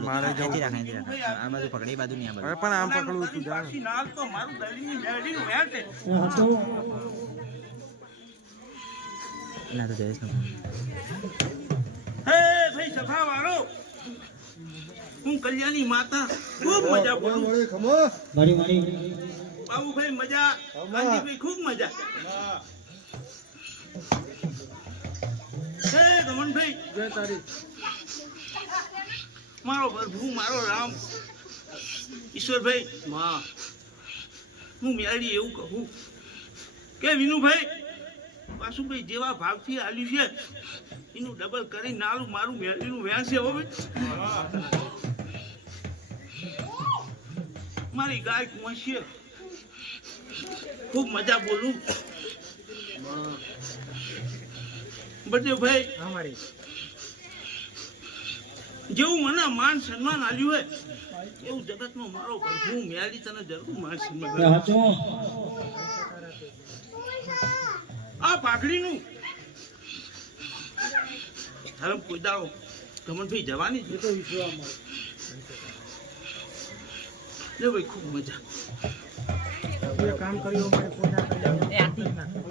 મારે જવું આ બાજુ પકડી બાજુ નહીં આ બાજુ પણ આમ પકડું તું જા નાલ તો મારું દલીની મેળીનું વેટ છે. ના તો જઈશ હે ભાઈ સફા વાળો હું કલ્યાણી માતા ખૂબ મજા બોલું બાબુભાઈ મજા કાંતિભાઈ ખૂબ મજા હે ગમનભાઈ જય તારી મારો પ્રભુ મારો રામ ઈશ્વરભાઈ માં હું મેળી એવું કહું કે વિનુભાઈ વાસુભાઈ જેવા ભાવથી આલ્યું છે એનું ડબલ કરી નાલું મારું મેળીનું વ્યાસ છે હો ભાઈ મારી ગાય કુંવર ખૂબ મજા બોલું બળદેવભાઈ જેવું મને માન સન્માન આલ્યું હોય એવું જગતમાં મારો પ્રભુ મેળી તને જરૂર માન સન્માન આ પાઘડીનું હવે કોઈ દાડો ગમનભાઈ જવાની છે લે ભાઈ ખૂબ મજા કામ કર્યું અમારે પૂજા કરી કામ કરી